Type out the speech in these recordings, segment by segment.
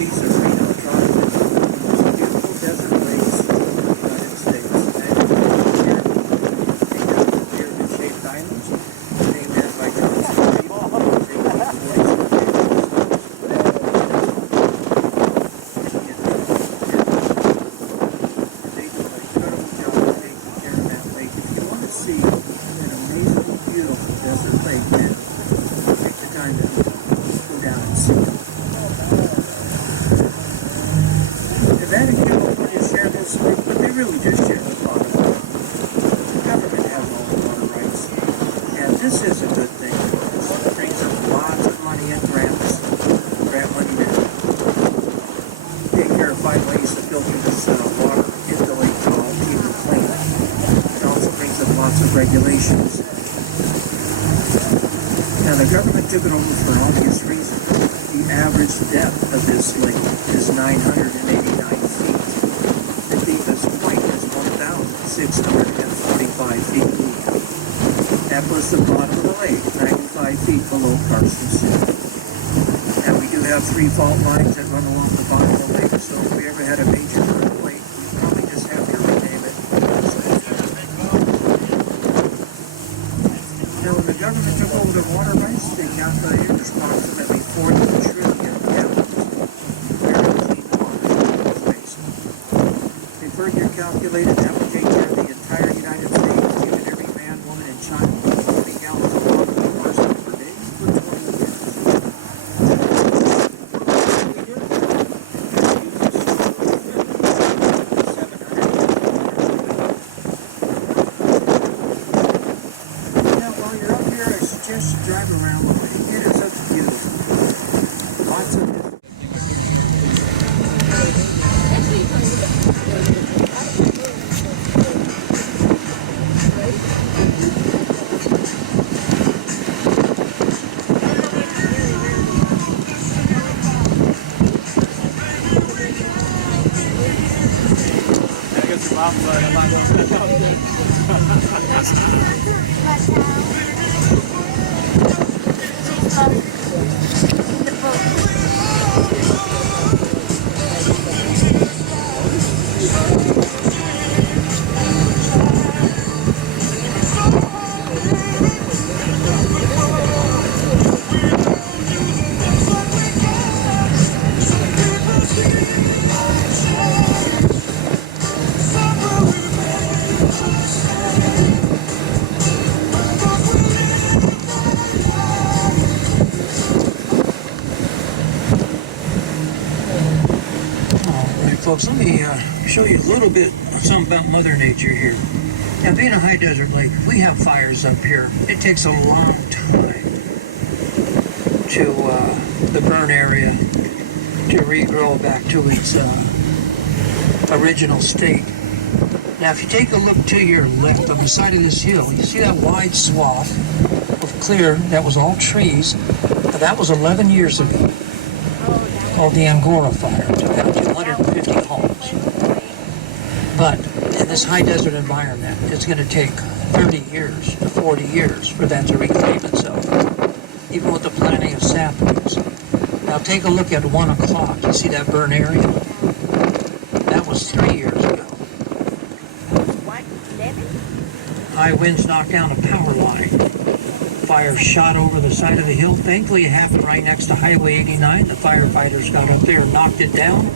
piece of Reno Drive, most beautiful desert lakes in the United States. And here, they have the pyramid-shaped islands, named after Johnson Reed, this is a good thing. It brings up lots of money and grant money to take care of 5 ways to filter this water into Lake Tahoe, keep it clean. It also brings up lots of regulations. Now the government took it over for obvious reasons. The average depth of this lake is 989 feet. The deepest point is 1,645 feet deep. That was the bottom of the lake, 95 feet below Carson City. Now we do have 3 fault lines that run along the bottom of the lake, so if we ever had a major earthquake, we'd probably just have to rename it. Now when the government took over the water rights, they calculated approximately 40 trillion gallons of very clean water in this basin. They further calculated that would take care of the entire United States, giving every man, woman, and child 40 gallons of water per day for 20 years. Now, while you're up here, I suggest you drive around the lake. It is such beautiful. Lots of folks, let me show you a little bit of something about Mother Nature here. Now, being a high desert lake, if we have fires up here, it takes a long time to the burn area to regrow back to its original state. Now, if you take a look to your left on the side of this hill, you see that wide swath of clear, that was all trees. Now, that was 11 years ago, called the Angora Fire. It took out 250 homes. But in this high desert environment, it's going to take 30 years to 40 years for that to reclaim itself, even with the planting of saplings. Now take a look at 1 o'clock. You see that burn area? That was 3 years ago. High winds knocked down a power line. Fire shot over the side of the hill. Thankfully, it happened right next to Highway 89. The firefighters got up there and knocked it down.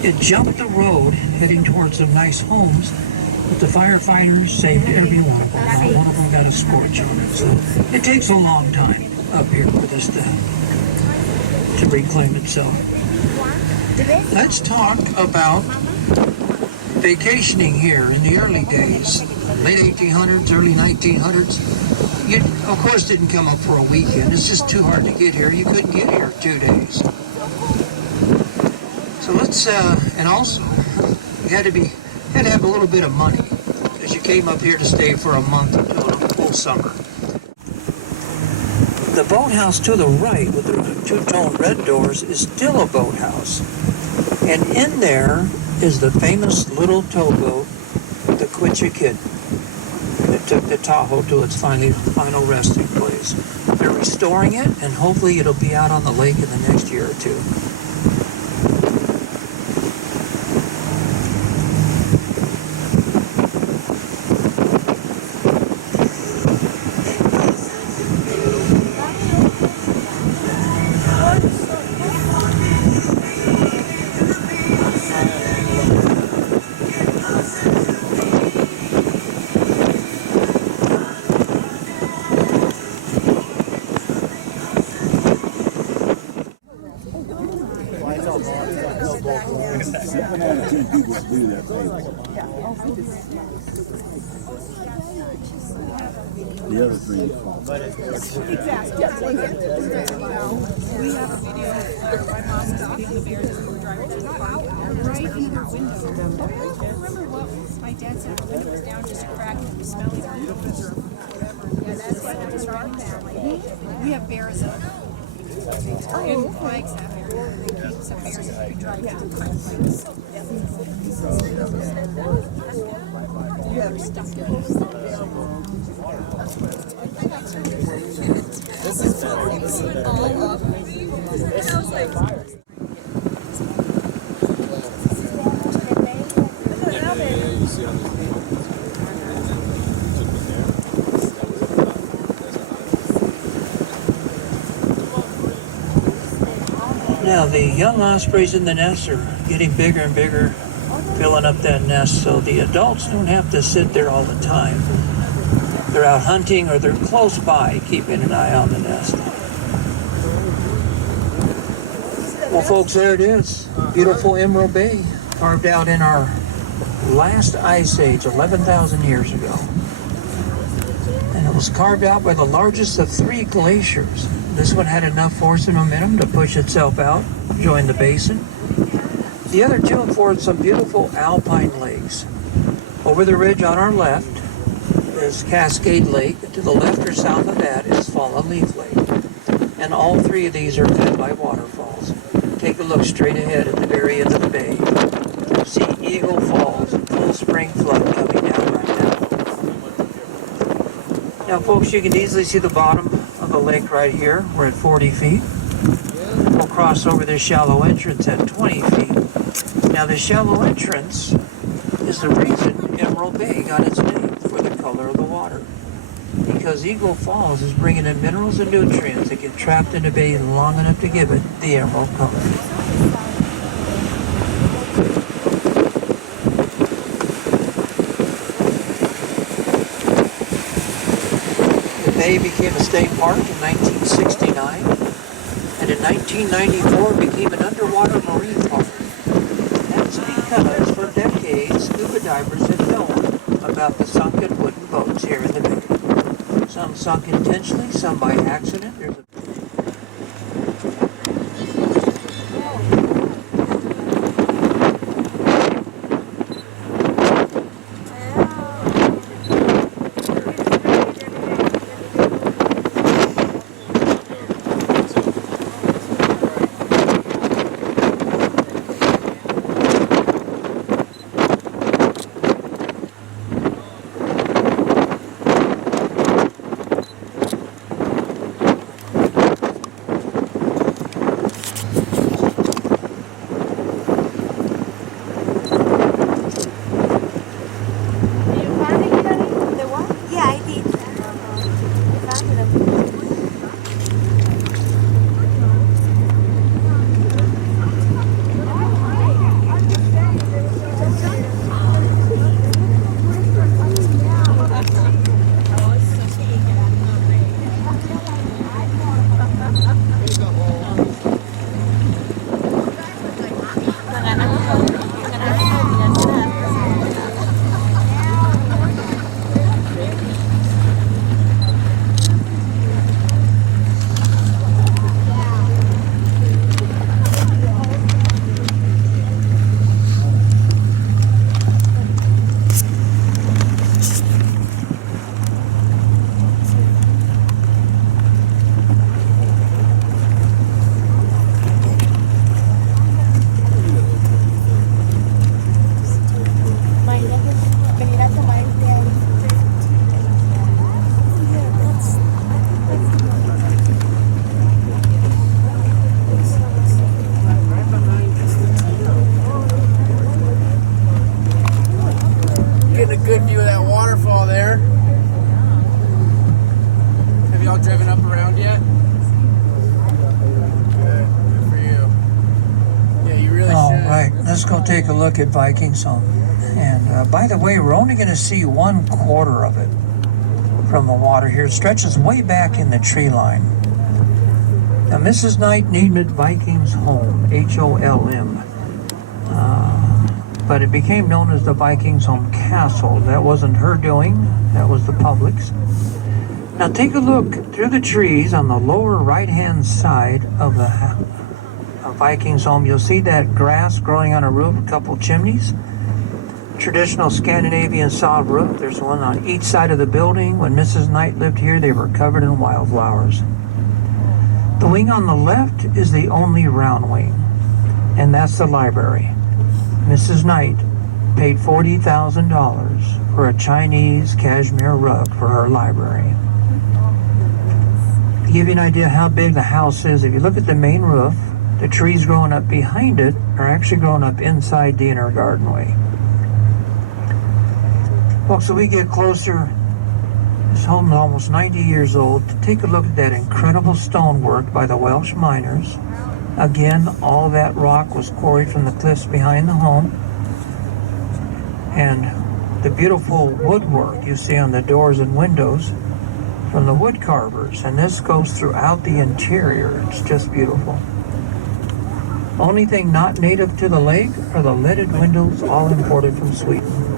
It jumped the road, heading towards some nice homes, but the firefighters saved every one of them. Not one of them got a scorch on it. So it takes a long time up here for this to reclaim itself. Let's talk about vacationing here in the early days, late 1800s, early 1900s. You, of course, didn't come up for a weekend. It's just too hard to get here. You couldn't get here 2 days. So let's, and also, you had to have a little bit of money, because you came up here to stay for a month until the full summer. The boathouse to the right with the two-tone red doors is still a boathouse. And in there is the famous little towboat, the Quinchakid, that took the Tahoe to its final resting place. They're restoring it, and hopefully it'll be out on the lake in the next year or two. The other three fall. Exactly. Yes. We have a video where my mom was videoing the bears as we were driving to the park. Right in her window. I don't remember what my dad said. Her window was down, just a crack, and smelling our nose or whatever. Yeah, that's what it was right now. We have bears up. And Mike's out there. They keep some bears that we drive to the park. This is all up. And I was like, Now the young ospreys in the nest are getting bigger and bigger, filling up that nest, so the adults don't have to sit there all the time. They're out hunting or they're close by, keeping an eye on the nest. Well, folks, there it is. Beautiful Emerald Bay, carved out in our last ice age, 11,000 years ago. And it was carved out by the largest of 3 glaciers. This one had enough force and momentum to push itself out, join the basin. The other 2 afford some beautiful alpine lakes. Over the ridge on our left is Cascade Lake. To the left or south of that is Fallen Leaf Lake. And all 3 of these are fed by waterfalls. Take a look straight ahead at the very end of the bay. See Eagle Falls, full spring flood coming down right now. Now folks, you can easily see the bottom of the lake right here. We're at 40 feet. We'll cross over this shallow entrance at 20 feet. Now the shallow entrance is the reason Emerald Bay got its name, for the color of the water. Because Eagle Falls is bringing in minerals and nutrients that get trapped in the bay long enough to give it the emerald color. The bay became a state park in 1969, and in 1994 became an underwater marine park. That's because for decades scuba divers have known about the sunken wooden boats here in the bay. Some sunk intentionally, some by accident. There's a good view of that waterfall there. Have y'all driven up around yet? Good for you. Yeah, you really should. All right, let's go take a look at Vikingsholm. And by the way, we're only going to see 1/4 of it from the water here. It stretches way back in the tree line. Now, Mrs. Knight named it Vikingsholm, H-O-L-M. But it became known as the Vikingsholm Castle. That wasn't her doing, that was the public's. Now take a look through the trees on the lower right-hand side of the Vikingsholm. You'll see that grass growing on a roof, a couple chimneys. Traditional Scandinavian sod roof. There's one on each side of the building. When Mrs. Knight lived here, they were covered in wildflowers. The wing on the left is the only round wing, and that's the library. Mrs. Knight paid $40,000 for a Chinese cashmere rug for her library. To give you an idea how big the house is, if you look at the main roof, the trees growing up behind it are actually growing up inside the inner gardenway. Well, so we get closer. This home is almost 90 years old. To take a look at that incredible stonework by the Welsh miners. Again, all that rock was quarried from the cliffs behind the home. And the beautiful woodwork you see on the doors and windows from the wood carvers. And this goes throughout the interior. It's just beautiful. Only thing not native to the lake are the leaded windows, all imported from Sweden.